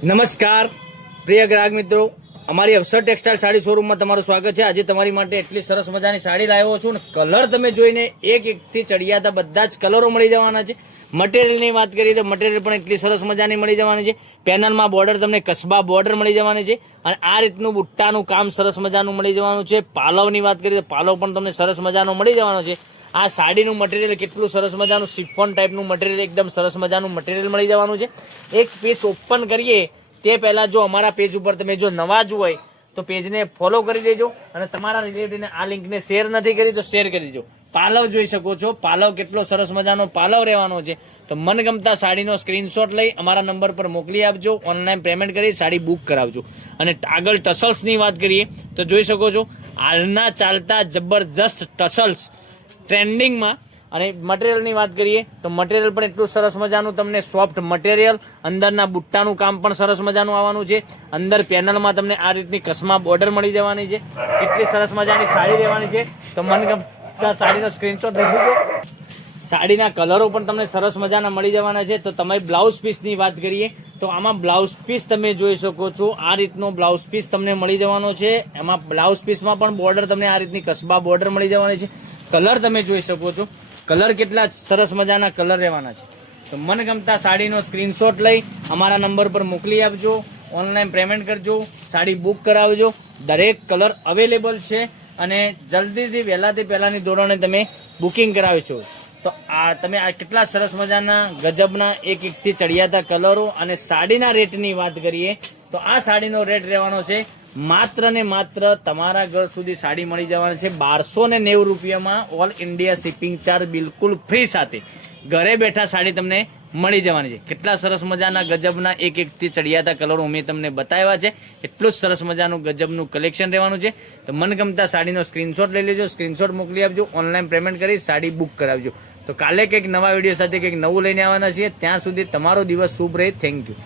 નમસ્કાર પ્રિય ગ્રાહક મિત્રો, અમારી અવસર ટેક્સટાઇલ સાડી શોરૂમમાં તમારું સ્વાગત છે। આજે તમારી માટે એટલી સરસ મજાની સાડી લાવ્યો છું ને કલર તમે જોઈને એકથી ચડિયાતા બધા જ કલરો મળી જવાના છે। મટીરિયલની વાત કરીએ તો મટીરિયલ પણ એટલી સરસ મજાની મળી જવાની છે। પેનલમાં બોર્ડર તમને કસબા બોર્ડર મળી જવાની છે અને આ રીતનું બુટ્ટાનું કામ સરસ મજાનું મળી જવાનું છે। પાલવની વાત કરીએ તો પાલવ પણ તમને સરસ મજાનો મળી જવાનો છે। આ સાડીનું મટીરિયલ કેટલું સરસ મજાનું શિફોન ટાઈપનું મટીરિયલ એકદમ સરસ મજાનું મટીરિયલ મળી જવાનું છે। એક પીસ ઓપન કરીએ તે પહેલાં જો અમારા પેજ ઉપર તમે જો નવા જ હોય તો પેજને ફોલો કરી દેજો અને તમારા રિલેટિવને આ લિંકને શેર નથી કરી તો શેર કરી દેજો। પાલવ જોઈ શકો છો, પાલવ કેટલો સરસ મજાનો પાલવ રહેવાનો છે। તો મનગમતા સાડીનો સ્ક્રીનશોટ લઈ અમારા નંબર પર મોકલી આપજો, ઓનલાઈન પેમેન્ટ કરી સાડી બુક કરાવજો। અને આગળ ટસલ્સની વાત કરીએ તો જોઈ શકો છો હાલના ચાલતા જબરજસ્ત ટસલ્સ ટ્રેન્ડિંગમાં। અને મટીરિયલની વાત કરીએ તો મટીરિયલ પણ એટલું સરસ મજાનું તમને સોફ્ટ મટીરિયલ, અંદરના બુટ્ટાનું કામ પણ સરસ મજાનું આવવાનું છે। અંદર પેનલમાં તમને આ રીતની કસમા બોર્ડર મળી જવાની છે। કેટલી સરસ મજાની સાડી રહેવાની છે તો મનગમતા સાડીનો સ્ક્રીનશોટ લઈ લેજો। સાડીના કલરો પણ તમને સરસ મજાના મળી જવાના છે। તો તમે બ્લાઉઝ પીસની વાત કરીએ તો આમાં બ્લાઉઝ પીસ તમે જોઈ શકો છો આ રીતનો બ્લાઉઝ પીસ તમને મળી જવાનો છે। એમાં બ્લાઉઝ પીસમાં પણ બોર્ડર તમને આ રીતની કસબા બોર્ડર મળી જવાની છે। કલર તમે જોઈ શકો છો, કલર કેટલા સરસ મજાના કલર રહેવાના છે। તો મનગમતા સાડીનો સ્ક્રીનશોટ લઈ અમારા નંબર પર મોકલી આપજો, ઓનલાઈન પેમેન્ટ કરજો, સાડી બુક કરાવજો। દરેક કલર અવેલેબલ છે અને જલ્દીથી વહેલાથી પહેલાની ધોરણે તમે બુકિંગ કરાવીશો। તો આ તમે આ કેટલા સરસ મજાના ગજબના એકથી ચડિયાતા કલરો અને સાડીના રેટની વાત કરીએ તો આ સાડીનો રેટ રહેવાનો છે માત્ર ને માત્ર તમારા ઘર સુધી સાડી મળી જવાની છે 1290 રૂપિયામાં। ઓલ ઇન્ડિયા શિપિંગ ચાર્જ બિલકુલ ફ્રી સાથે ઘરે બેઠા સાડી તમને મળી જવાની છે। કેટલા સરસ મજાના ગજબના એકથી ચડિયાતા કલરો મેં તમને બતાવ્યા છે। એટલું જ સરસ મજાનું ગજબનું કલેક્શન રહેવાનું છે। તો મનગમતા સાડીનો સ્ક્રીનશોટ લઈ લેજો, સ્ક્રીનશોટ મોકલી આપજો, ઓનલાઈન પેમેન્ટ કરી સાડી બુક કરાવજો। તો કાલે કંઈક નવા વિડીયો સાથે કંઈક નવું લઈને આવવાના છીએ। ત્યાં સુધી તમારો દિવસ શુભ રહે। Thank you.